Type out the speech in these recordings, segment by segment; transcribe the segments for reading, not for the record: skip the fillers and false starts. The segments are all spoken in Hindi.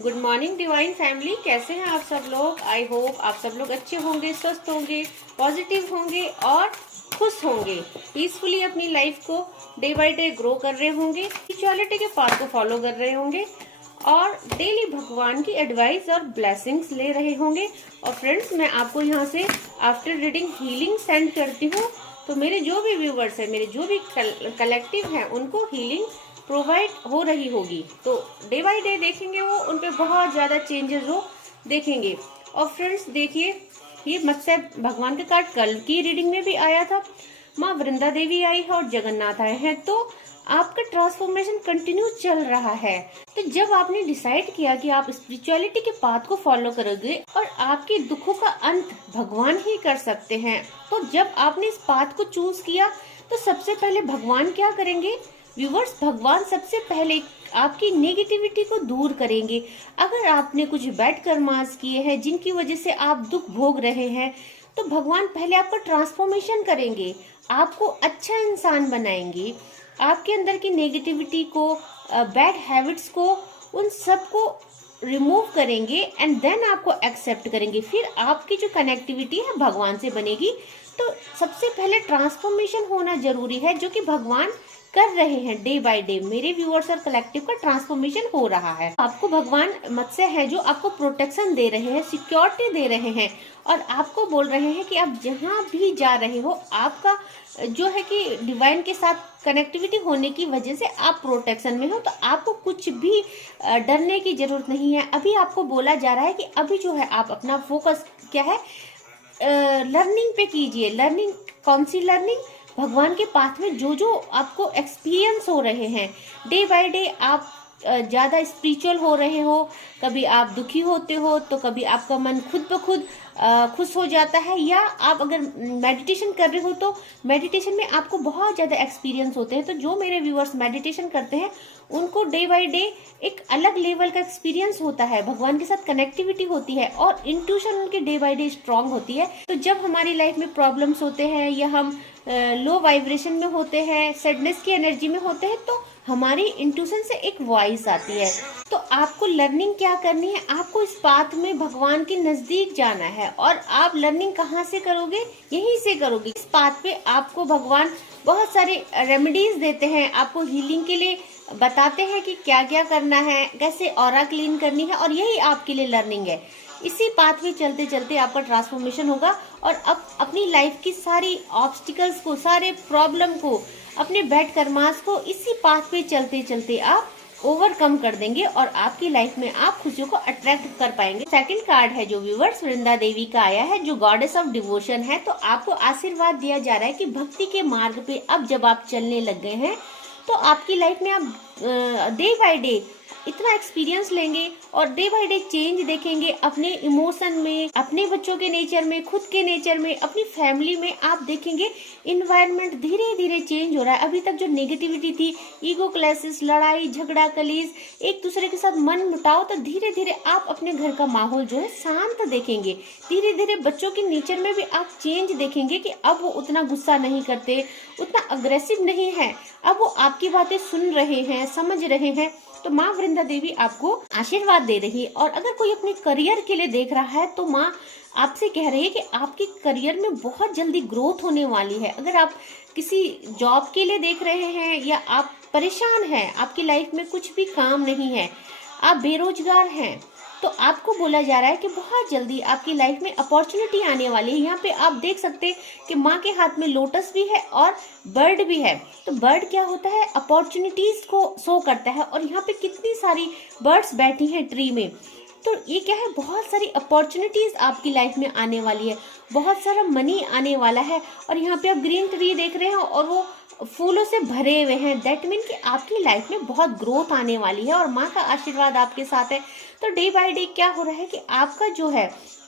गुड मॉर्निंग डिवाइन फैमिली, कैसे हैं आप सब लोग। आई होप आप सब लोग अच्छे होंगे, स्वस्थ होंगे, पॉजिटिव होंगे और खुश होंगे। पीसफुली अपनी लाइफ को डे बाय डे ग्रो कर रहे होंगे, स्पिरिचुअलिटी के पाथ को फॉलो कर रहे होंगे और डेली भगवान की एडवाइस और ब्लेसिंग्स ले रहे होंगे। और फ्रेंड्स, मैं आपको यहाँ से आफ्टर रीडिंग हीलिंग सेंड करती हूँ। तो मेरे जो भी व्यूवर्स है, मेरे जो भी कलेक्टिव हैं, उनको हीलिंग प्रोवाइड हो रही होगी। तो डे बाय डे देखेंगे वो उन पे बहुत ज्यादा चेंजेस हो देखेंगे। और फ्रेंड्स देखिए, ये मत्स्य भगवान का कार्ड कल की रीडिंग में भी आया था। माँ वृंदा देवी आई है और जगन्नाथ आए हैं। तो आपका ट्रांसफॉर्मेशन कंटिन्यू चल रहा है। तो जब आपने डिसाइड किया कि आप स्पिरिचुअलिटी के पाथ को फॉलो करोगे और आपके दुखों का अंत भगवान ही कर सकते हैं, तो जब आपने इस पाथ को चूज किया तो सबसे पहले भगवान क्या करेंगे व्यूवर्स, भगवान सबसे पहले आपकी नेगेटिविटी को दूर करेंगे। अगर आपने कुछ बैड कर्मास किए हैं जिनकी वजह से आप दुख भोग रहे हैं, तो भगवान पहले आपका ट्रांसफॉर्मेशन करेंगे, आपको अच्छा इंसान बनाएंगे, आपके अंदर की नेगेटिविटी को, बैड हैबिट्स को, उन सब को रिमूव करेंगे एंड देन आपको एक्सेप्ट करेंगे। फिर आपकी जो कनेक्टिविटी है भगवान से बनेगी। तो सबसे पहले ट्रांसफॉर्मेशन होना जरूरी है, जो कि भगवान कर रहे हैं डे बाय डे। मेरे व्यूअर्स और कलेक्टिव का ट्रांसफॉर्मेशन हो रहा है। आपको भगवान मत्स्य है जो आपको प्रोटेक्शन दे रहे हैं, सिक्योरिटी दे रहे हैं और आपको बोल रहे हैं कि आप जहां भी जा रहे हो, आपका जो है कि डिवाइन के साथ कनेक्टिविटी होने की वजह से आप प्रोटेक्शन में हो। तो आपको कुछ भी डरने की जरूरत नहीं है। अभी आपको बोला जा रहा है कि अभी जो है आप अपना फोकस क्या है, लर्निंग पे कीजिए। लर्निंग कौन सी लर्निंग? भगवान के पाथ में जो जो आपको एक्सपीरियंस हो रहे हैं डे बाय डे, आप ज़्यादा स्पिरिचुअल हो रहे हो, कभी आप दुखी होते हो तो कभी आपका मन खुद ब खुद खुश हो जाता है, या आप अगर मेडिटेशन कर रहे हो तो मेडिटेशन में आपको बहुत ज़्यादा एक्सपीरियंस होते हैं। तो जो मेरे व्यूअर्स मेडिटेशन करते हैं उनको डे बाय डे एक अलग लेवल का एक्सपीरियंस होता है, भगवान के साथ कनेक्टिविटी होती है और इंट्यूशन उनकी डे बाय डे स्ट्रांग होती है। तो जब हमारी लाइफ में प्रॉब्लम्स होते हैं या हम लो वाइब्रेशन में होते हैं, सैडनेस की एनर्जी में होते हैं, तो हमारी इंट्यूशन से एक वॉइस आती है। तो आपको लर्निंग क्या करनी है, आपको इस पाथ में भगवान के नजदीक जाना है। और आप लर्निंग कहाँ से करोगे? यहीं से करोगे। इस पाथ पे आपको भगवान बहुत सारे रेमेडीज देते हैं, आपको हीलिंग के लिए बताते हैं कि क्या क्या करना है, कैसे ऑरा क्लीन करनी है, और यही आपके लिए लर्निंग है। इसी पाथ में चलते चलते आपका ट्रांसफॉर्मेशन होगा और अब अपनी लाइफ की सारी ऑब्स्टिकल्स को, सारे प्रॉब्लम को, अपने बैड कर्मास को इसी पाथ पे चलते चलते आप ओवरकम कर देंगे और आपकी लाइफ में आप खुशियों को अट्रैक्ट कर पाएंगे। सेकंड कार्ड है जो व्यूवर्स वृंदा देवी का आया है, जो गॉडेस ऑफ डिवोशन है। तो आपको आशीर्वाद दिया जा रहा है कि भक्ति के मार्ग पे अब जब आप चलने लग गए हैं तो आपकी लाइफ में आप डे बाय डे इतना एक्सपीरियंस लेंगे और डे बाय डे चेंज देखेंगे अपने इमोशन में, अपने बच्चों के नेचर में, खुद के नेचर में, अपनी फैमिली में। आप देखेंगे इन्वायरमेंट धीरे धीरे चेंज हो रहा है। अभी तक जो नेगेटिविटी थी, ईगो क्लैशेस, लड़ाई झगड़ा, कलीज, एक दूसरे के साथ मन मुटाव, तो धीरे धीरे आप अपने घर का माहौल जो है शांत देखेंगे। धीरे धीरे बच्चों के नेचर में भी आप चेंज देखेंगे कि अब वो उतना गुस्सा नहीं करते, उतना अग्रेसिव नहीं है, अब वो आपकी बातें सुन रहे हैं, समझ रहे हैं। तो माँ वृंदा देवी आपको आशीर्वाद दे रही है। और अगर कोई अपने करियर के लिए देख रहा है तो माँ आपसे कह रही है कि आपके करियर में बहुत जल्दी ग्रोथ होने वाली है। अगर आप किसी जॉब के लिए देख रहे हैं या आप परेशान हैं, आपकी लाइफ में कुछ भी काम नहीं है, आप बेरोजगार हैं, तो आपको बोला जा रहा है कि बहुत जल्दी आपकी लाइफ में अपॉर्चुनिटी आने वाली है। यहाँ पे आप देख सकते हैं कि माँ के हाथ में लोटस भी है और बर्ड भी है। तो बर्ड क्या होता है? अपॉर्चुनिटीज को शो करता है। और यहाँ पे कितनी सारी बर्ड्स बैठी हैं ट्री में। तो ये क्या है? बहुत सारी अपॉर्चुनिटीज आपकी लाइफ में आने वाली है, बहुत सारा मनी आने वाला है। और यहाँ पे आप ग्रीन ट्री देख रहे हैं और वो फूलों से भरे हुए हैं। दैट मीन कि आपकी लाइफ में बहुत ग्रोथ आने वाली है और माँ का आशीर्वाद आपके साथ है। तो डे बाय डे क्या हो रहा है कि आपका जो है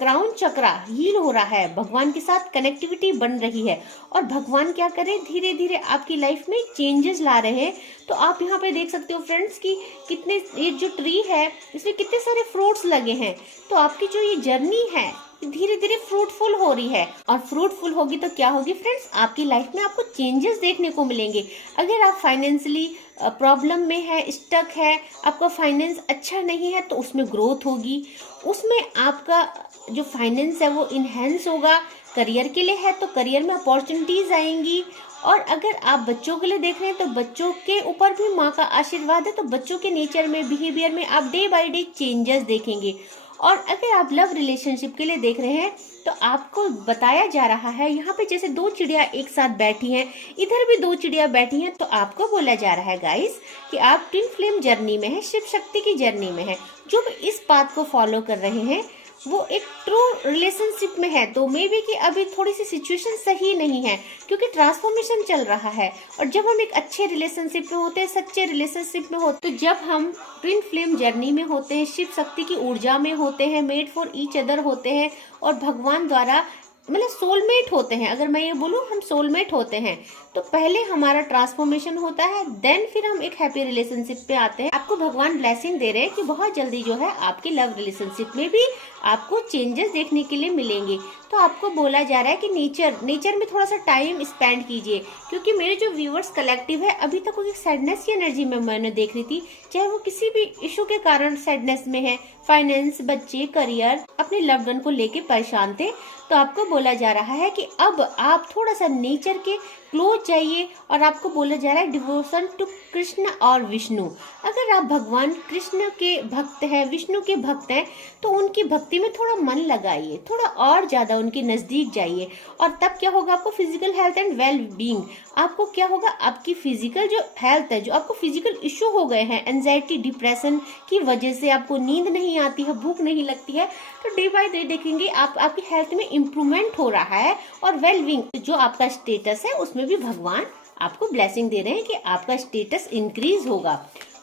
क्राउन चक्रा हील हो रहा है, भगवान के साथ कनेक्टिविटी बन रही है और भगवान क्या करें, धीरे धीरे आपकी लाइफ में चेंजेस ला रहे हैं। तो आप यहाँ पे देख सकते हो फ्रेंड्स कि कितने, ये जो ट्री है इसमें कितने सारे फ्रूट्स लगे हैं। तो आपकी जो ये जर्नी है धीरे धीरे फ्रूटफुल हो रही है। और फ्रूटफुल होगी तो क्या होगी फ्रेंड्स, आपकी लाइफ में आपको चेंजेस देखने को मिलेंगे। अगर आप फाइनेंशियली प्रॉब्लम में है, स्टक है, आपका फाइनेंस अच्छा नहीं है, तो उसमें ग्रोथ होगी, उसमें आपका जो फाइनेंस है वो इनहेंस होगा। करियर के लिए है तो करियर में अपॉर्चुनिटीज आएंगी। और अगर आप बच्चों के लिए देख रहे हैं तो बच्चों के ऊपर भी माँ का आशीर्वाद है, तो बच्चों के नेचर में, बिहेवियर में आप डे बाय डे चेंजेस देखेंगे। और अगर आप लव रिलेशनशिप के लिए देख रहे हैं तो आपको बताया जा रहा है, यहाँ पे जैसे दो चिड़िया एक साथ बैठी हैं, इधर भी दो चिड़िया बैठी हैं, तो आपको बोला जा रहा है गाइस कि आप ट्विन फ्लेम जर्नी में है, शिव शक्ति की जर्नी में है। जो भी इस बात को फॉलो कर रहे हैं वो एक ट्रू रिलेशनशिप में है, तो मे बी कि अभी थोड़ी सी सिचुएशन सही नहीं है क्योंकि ट्रांसफॉर्मेशन चल रहा है। और जब हम एक अच्छे रिलेशनशिप में होते हैं, सच्चे रिलेशनशिप में होते, तो जब हम ट्विन फ्लेम जर्नी में होते हैं, शिव शक्ति की ऊर्जा में होते हैं, मेड फॉर ईच अदर होते हैं और भगवान द्वारा मतलब सोलमेट होते हैं, अगर मैं ये बोलूँ हम सोलमेट होते हैं, तो पहले हमारा ट्रांसफॉर्मेशन होता है, देन फिर हम एक हैप्पी रिलेशनशिप पे आते हैं। आपको भगवान ब्लेसिंग दे रहे हैं कि बहुत जल्दी जो है आपकी लव रिलेशनशिप में भी आपको चेंजेस देखने के लिए मिलेंगे। तो आपको बोला जा रहा है कि नेचर में थोड़ा सा टाइम स्पेंड कीजिए, क्योंकि मेरे जो व्यूअर्स कलेक्टिव है अभी तक एक सैडनेस की एनर्जी में मैंने देख रही थी, चाहे वो किसी भी इशू के कारण सैडनेस में है, फाइनेंस, बच्चे, करियर, अपने लव्ड वन को लेके परेशान थे। तो आपको बोला जा रहा है कि अब आप थोड़ा सा नेचर के क्लोज जाइए और आपको बोला जा रहा है डिवोशन टू कृष्ण और विष्णु। अगर आप भगवान कृष्ण के भक्त हैं, विष्णु के भक्त हैं, तो उनकी भक्ति में थोड़ा मन लगाइए, थोड़ा और ज्यादा उनके नजदीक जाइए। और तब क्या होगा, आपको physical health and well being, आपको क्या होगा, आपकी फिजिकल जो हेल्थ है, जो आपको फिजिकल इश्यू हो गए हैं, एंजाइटी, डिप्रेशन की वजह से आपको नींद नहीं आती है, भूख नहीं लगती है, तो डे बाय डे देखेंगे आपकी हेल्थ में इम्प्रूवमेंट हो रहा है। और वेल बीइंग जो आपका स्टेटस है उसमें भी भगवान आपको ब्लेसिंग दे रहे हैं कि आपका स्टेटस इंक्रीज होगा।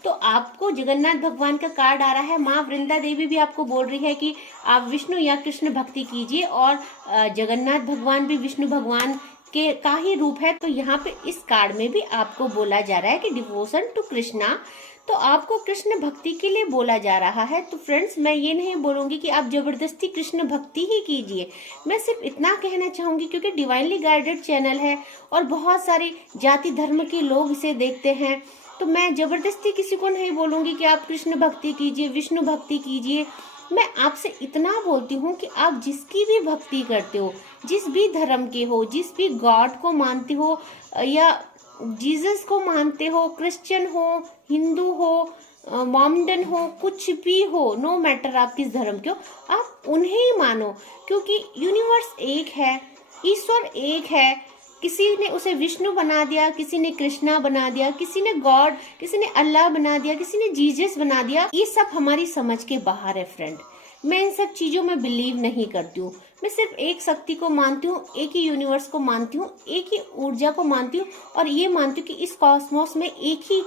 तो आपको जगन्नाथ भगवान का कार्ड आ रहा है। माँ वृंदा देवी भी आपको बोल रही है कि आप विष्णु या कृष्ण भक्ति कीजिए, और जगन्नाथ भगवान भी विष्णु भगवान के का ही रूप है। तो यहाँ पे इस कार्ड में भी आपको बोला जा रहा है कि डिवोशन टू कृष्णा, तो आपको कृष्ण भक्ति के लिए बोला जा रहा है। तो फ्रेंड्स, मैं ये नहीं बोलूंगी कि आप जबरदस्ती कृष्ण भक्ति ही कीजिए, मैं सिर्फ इतना कहना चाहूंगी क्योंकि डिवाइनली गाइडेड चैनल है और बहुत सारे जाति धर्म के लोग इसे देखते हैं, तो मैं जबरदस्ती किसी को नहीं बोलूंगी कि आप कृष्ण भक्ति कीजिए, विष्णु भक्ति कीजिए। मैं आपसे इतना बोलती हूँ कि आप जिसकी भी भक्ति करते हो, जिस भी धर्म के हो, जिस भी गॉड को मानते हो या जीसस को मानते हो, क्रिश्चियन हो, हिंदू हो, मोमडन हो, कुछ भी हो, नो मैटर आप किस धर्म के हो, आप उन्हें ही मानो, क्योंकि यूनिवर्स एक है, ईश्वर एक है। किसी ने उसे विष्णु बना दिया, किसी ने कृष्णा बना दिया, किसी ने गॉड, किसी ने अल्लाह बना दिया, किसी ने जीसस बना दिया, ये सब हमारी समझ के बाहर है फ्रेंड। मैं इन सब चीजों में बिलीव नहीं करती हूँ। मैं सिर्फ एक शक्ति को मानती हूँ, एक ही यूनिवर्स को मानती हूँ, एक ही ऊर्जा को मानती हूँ, और ये मानती हूँ कि इस कॉस्मोस में एक ही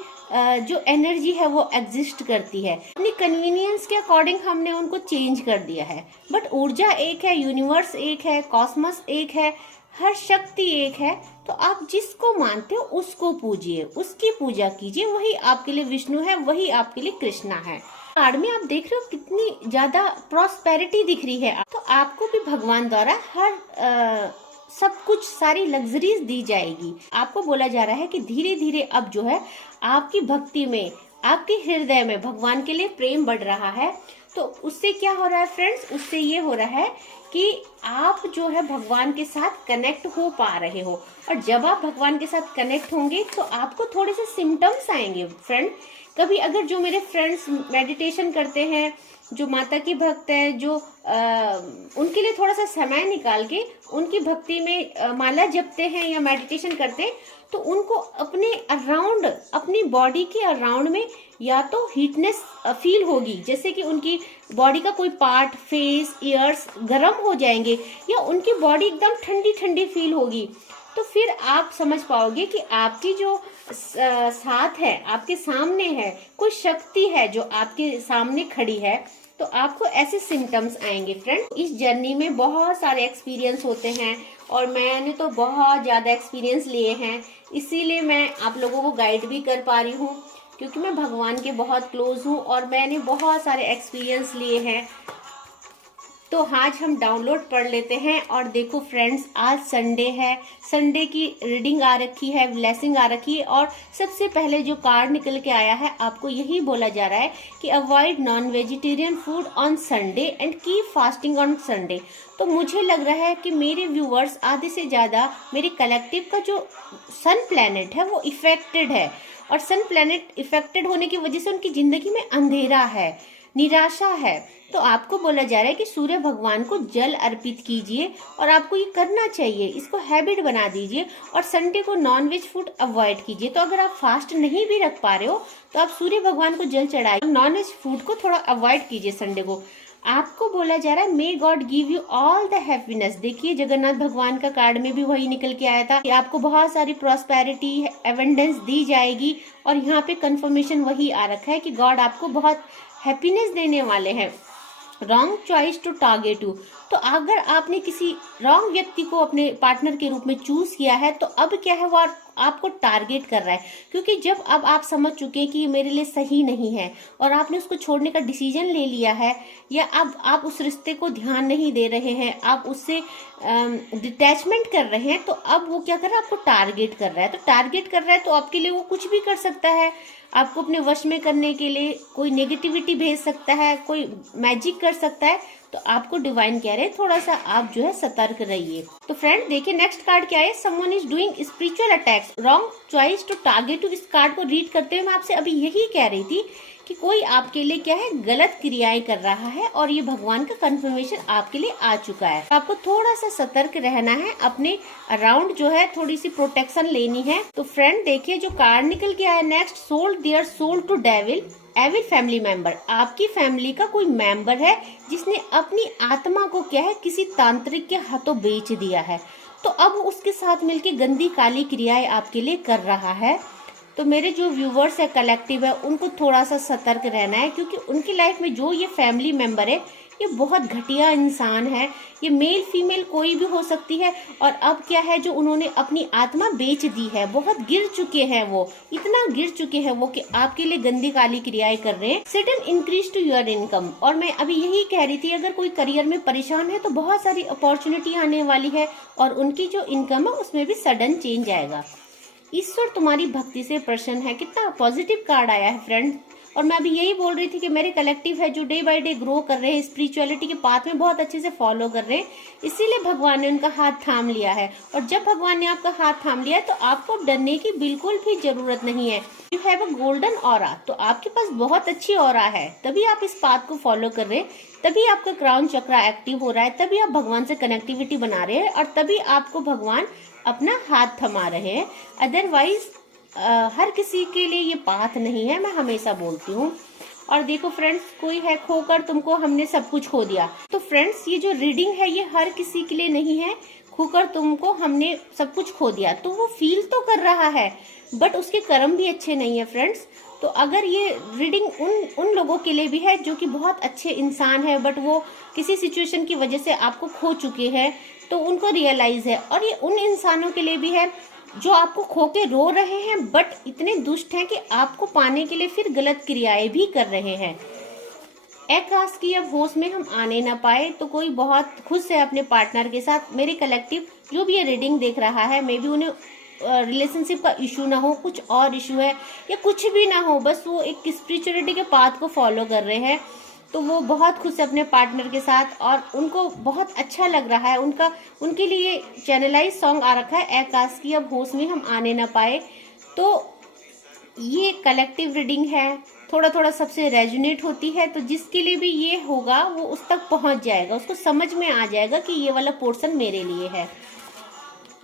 जो एनर्जी है वो एग्जिस्ट करती है। अपनी कन्वीनियंस के अकॉर्डिंग हमने उनको चेंज कर दिया है, बट ऊर्जा एक है, यूनिवर्स एक है, कॉस्मोस एक है, हर शक्ति एक है। तो आप जिसको मानते हो उसको पूजिए, उसकी पूजा कीजिए, वही आपके लिए विष्णु है, वही आपके लिए कृष्णा है। कार्ड में आप देख रहे हो कितनी ज्यादा प्रॉस्पेरिटी दिख रही है, तो आपको भी भगवान द्वारा हर सब कुछ, सारी लग्जरीज दी जाएगी। आपको बोला जा रहा है कि धीरे धीरे अब जो है आपकी भक्ति में, आपके हृदय में भगवान के लिए प्रेम बढ़ रहा है। तो उससे क्या हो रहा है फ्रेंड्स, उससे ये हो रहा है कि आप जो है भगवान के साथ कनेक्ट हो पा रहे हो, और जब आप भगवान के साथ कनेक्ट होंगे तो आपको थोड़े से सिम्टम्स आएंगे फ्रेंड। कभी अगर जो मेरे फ्रेंड्स मेडिटेशन करते हैं, जो माता की भक्त है, जो उनके लिए थोड़ा सा समय निकाल के उनकी भक्ति में माला जपते हैं या मेडिटेशन करते हैं, तो उनको अपने अराउंड, अपनी बॉडी के अराउंड में या तो हीटनेस फील होगी, जैसे कि उनकी बॉडी का कोई पार्ट, फेस, ईयर्स गर्म हो जाएंगे, या उनकी बॉडी एकदम ठंडी ठंडी फील होगी। तो फिर आप समझ पाओगे कि आपकी जो साथ है, आपके सामने है, कोई शक्ति है जो आपके सामने खड़ी है। तो आपको ऐसे सिम्टम्स आएंगे फ्रेंड। इस जर्नी में बहुत सारे एक्सपीरियंस होते हैं, और मैंने तो बहुत ज़्यादा एक्सपीरियंस लिए हैं, इसीलिए मैं आप लोगों को गाइड भी कर पा रही हूँ, क्योंकि मैं भगवान के बहुत क्लोज हूँ और मैंने बहुत सारे एक्सपीरियंस लिए हैं। तो आज हम डाउनलोड पढ़ लेते हैं। और देखो फ्रेंड्स, आज संडे है, संडे की रीडिंग आ रखी है, ब्लेसिंग आ रखी है। और सबसे पहले जो कार्ड निकल के आया है, आपको यही बोला जा रहा है कि avoid non vegetarian food on Sunday and keep fasting on Sunday. तो मुझे लग रहा है कि मेरे व्यूअर्स आधे से ज़्यादा मेरे कलेक्टिव का जो सन प्लैनेट है वो इफेक्टेड है। और सन प्लैनेट इफेक्टेड होने की वजह से उनकी ज़िंदगी में अंधेरा है, निराशा है। तो आपको बोला जा रहा है कि सूर्य भगवान को जल अर्पित कीजिए और आपको ये करना चाहिए, इसको हैबिट बना दीजिए। और संडे को नॉनवेज फूड अवॉइड कीजिए। तो अगर आप फास्ट नहीं भी रख पा रहे हो तो आप सूर्य भगवान को जल चढ़ाइए, नॉनवेज फूड को थोड़ा अवॉइड कीजिए संडे को। आपको बोला जा रहा है may God give you all the happiness. देखिए जगन्नाथ भगवान का कार्ड में भी वही निकल के आया था कि आपको बहुत सारी प्रॉस्पेरिटी एवेंडेंस दी जाएगी। और यहाँ पे कंफर्मेशन वही आ रखा है कि गॉड आपको बहुत हैप्पीनेस देने वाले हैं। Wrong choice to target you. तो अगर आपने किसी रॉन्ग व्यक्ति को अपने पार्टनर के रूप में चूज किया है तो अब क्या है, वो आपको टारगेट कर रहा है। क्योंकि जब अब आप समझ चुके हैं कि ये मेरे लिए सही नहीं है और आपने उसको छोड़ने का डिसीजन ले लिया है, या अब आप उस रिश्ते को ध्यान नहीं दे रहे हैं, आप उससे डिटैचमेंट कर रहे हैं, तो अब वो क्या कर रहा है, आपको टारगेट कर रहा है। तो टारगेट कर रहा है तो आपके लिए वो कुछ भी कर सकता है। आपको अपने वश में करने के लिए कोई नेगेटिविटी भेज सकता है, कोई मैजिक कर सकता है। तो आपको डिवाइन कह रहे हैं थोड़ा सा आप जो है सतर्क रहिए। तो फ्रेंड देखिए नेक्स्ट कार्ड क्या है, someone is doing spiritual attacks, wrong choice to target two. इस कार्ड को रीड करते हुए मैं आपसे अभी यही कह रही थी कि कोई आपके लिए क्या है, गलत क्रियाएं कर रहा है। और ये भगवान का कंफर्मेशन आपके लिए आ चुका है। तो आपको थोड़ा सा सतर्क रहना है, अपने अराउंड जो है थोड़ी सी प्रोटेक्शन लेनी है। तो फ्रेंड देखिए जो कार्ड निकल के आया next, sold their soul to devil evil family member. आपकी फैमिली का कोई मेंबर है जिसने अपनी आत्मा को क्या है, किसी तांत्रिक के हाथों बेच दिया है। तो अब उसके साथ मिलके गंदी काली क्रियाएं आपके लिए कर रहा है। तो मेरे जो व्यूवर्स है, कलेक्टिव है, उनको थोड़ा सा सतर्क रहना है। क्योंकि उनकी लाइफ में जो ये फैमिली मेंबर है ये बहुत घटिया इंसान है। ये मेल फीमेल कोई भी हो सकती है। और अब क्या है, जो उन्होंने अपनी आत्मा बेच दी है, बहुत गिर चुके हैं, वो इतना गिर चुके हैं वो कि आपके लिए गंदी काली क्रियाएं कर रहे हैं। Sudden increase to your income. और मैं अभी यही कह रही थी, अगर कोई करियर में परेशान है तो बहुत सारी अपॉर्चुनिटी आने वाली है और उनकी जो इनकम है उसमें भी सडन चेंज आएगा। ईश्वर तुम्हारी भक्ति से प्रसन्न है। कितना पॉजिटिव कार्ड आया है फ्रेंड। और मैं अभी यही बोल रही थी कि मेरे कलेक्टिव है जो डे बाय डे ग्रो कर रहे हैं, स्पिरिचुअलिटी के पाथ में बहुत अच्छे से फॉलो कर रहे हैं, इसीलिए भगवान ने उनका हाथ थाम लिया है। और जब भगवान ने आपका हाथ थाम लिया है तो आपको डरने की बिल्कुल भी जरूरत नहीं है। You have a golden aura. तो आपके पास बहुत अच्छी ऑरा है, तभी आप इस पाथ को फॉलो कर रहे हैं, तभी आपका क्राउन चक्रा एक्टिव हो रहा है, तभी आप भगवान से कनेक्टिविटी बना रहे हैं और तभी आपको भगवान अपना हाथ थमा रहे हैं। अदरवाइज हर किसी के लिए ये पाथ नहीं है, मैं हमेशा बोलती हूँ। और देखो फ्रेंड्स, कोई है खोकर तुमको हमने सब कुछ खो दिया। तो फ्रेंड्स ये जो रीडिंग है ये हर किसी के लिए नहीं है। खोकर तुमको हमने सब कुछ खो दिया, तो वो फील तो कर रहा है बट उसके कर्म भी अच्छे नहीं है फ्रेंड्स। तो अगर ये रीडिंग उन लोगों के लिए भी है जो कि बहुत अच्छे इंसान है बट वो किसी सिचुएशन की वजह से आपको खो चुके हैं, तो उनको रियलाइज है। और ये उन इंसानों के लिए भी है जो आपको खो के रो रहे हैं बट इतने दुष्ट हैं कि आपको पाने के लिए फिर गलत क्रियाएं भी कर रहे हैं। एकाश की अब होश में हम आने ना पाए। तो कोई बहुत खुश है अपने पार्टनर के साथ। मेरे कलेक्टिव जो भी ये रीडिंग देख रहा है, मे बी उन्हें रिलेशनशिप का इशू ना हो, कुछ और इशू है या कुछ भी ना हो, बस वो एक स्पिरिचुअलिटी के पाथ को फॉलो कर रहे हैं। तो वो बहुत खुश है अपने पार्टनर के साथ और उनको बहुत अच्छा लग रहा है। उनके लिए चैनलाइज सॉन्ग आ रखा है, आकाश की अब होश में हम आने ना पाए। तो ये कलेक्टिव रीडिंग है, थोड़ा थोड़ा सबसे रेजोनेट होती है। तो जिसके लिए भी ये होगा वो उस तक पहुंच जाएगा, उसको समझ में आ जाएगा कि ये वाला पोर्शन मेरे लिए है।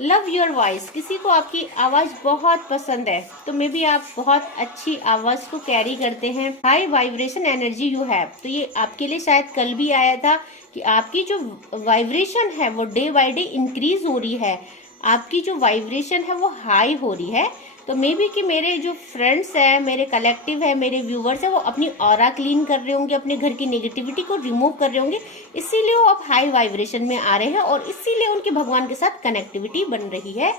Love your voice. किसी को आपकी आवाज़ बहुत पसंद है, तो मे बी आप बहुत अच्छी आवाज़ को कैरी करते हैं। High vibration energy you have. तो ये आपके लिए शायद कल भी आया था कि आपकी जो वाइब्रेशन है वो डे बाय डे इंक्रीज हो रही है, आपकी जो वाइब्रेशन है वो हाई हो रही है। तो मे बी कि मेरे जो फ्रेंड्स हैं, मेरे कलेक्टिव है, मेरे व्यूवर्स हैं, वो अपनी ऑरा क्लीन कर रहे होंगे, अपने घर की नेगेटिविटी को रिमूव कर रहे होंगे, इसीलिए वो अब हाई वाइब्रेशन में आ रहे हैं और इसीलिए उनके भगवान के साथ कनेक्टिविटी बन रही है।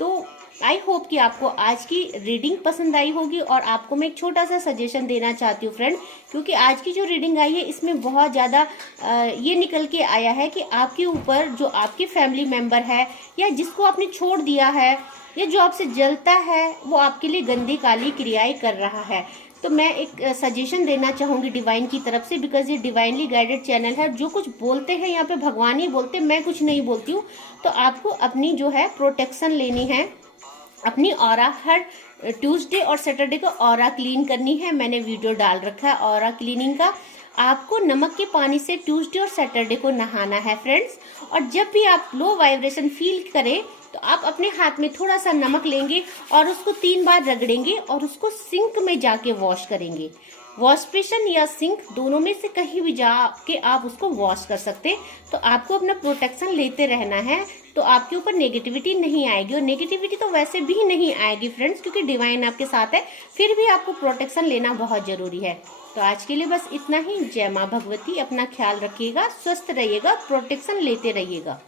तो आई होप कि आपको आज की रीडिंग पसंद आई होगी। और आपको मैं एक छोटा सा सजेशन देना चाहती हूँ फ्रेंड, क्योंकि आज की जो रीडिंग आई है इसमें बहुत ज़्यादा ये निकल के आया है कि आपके ऊपर जो आपकी फैमिली मेम्बर है या जिसको आपने छोड़ दिया है या जो आपसे जलता है वो आपके लिए गंदी काली क्रियाएं कर रहा है। तो मैं एक सजेशन देना चाहूँगी डिवाइन की तरफ से, बिकॉज ये डिवाइनली गाइडेड चैनल है। जो कुछ बोलते हैं यहाँ पे भगवान ही बोलते, मैं कुछ नहीं बोलती हूँ। तो आपको अपनी जो है प्रोटेक्शन लेनी है, अपनी ऑरा हर ट्यूसडे और सैटरडे को ऑरा क्लीन करनी है। मैंने वीडियो डाल रखा है ऑरा क्लीनिंग का। आपको नमक के पानी से ट्यूसडे और सैटरडे को नहाना है फ्रेंड्स। और जब भी आप लो वाइब्रेशन फील करें तो आप अपने हाथ में थोड़ा सा नमक लेंगे और उसको 3 बार रगड़ेंगे और उसको सिंक में जाके वॉश करेंगे। वॉश बेसिन या सिंक दोनों में से कहीं भी जाके आप उसको वॉश कर सकते। तो आपको अपना प्रोटेक्शन लेते रहना है, तो आपके ऊपर नेगेटिविटी नहीं आएगी। और नेगेटिविटी तो वैसे भी नहीं आएगी फ्रेंड्स, क्योंकि डिवाइन आपके साथ है। फिर भी आपको प्रोटेक्शन लेना बहुत जरूरी है। तो आज के लिए बस इतना ही। जय माँ भगवती। अपना ख्याल रखिएगा, स्वस्थ रहिएगा, प्रोटेक्शन लेते रहिएगा।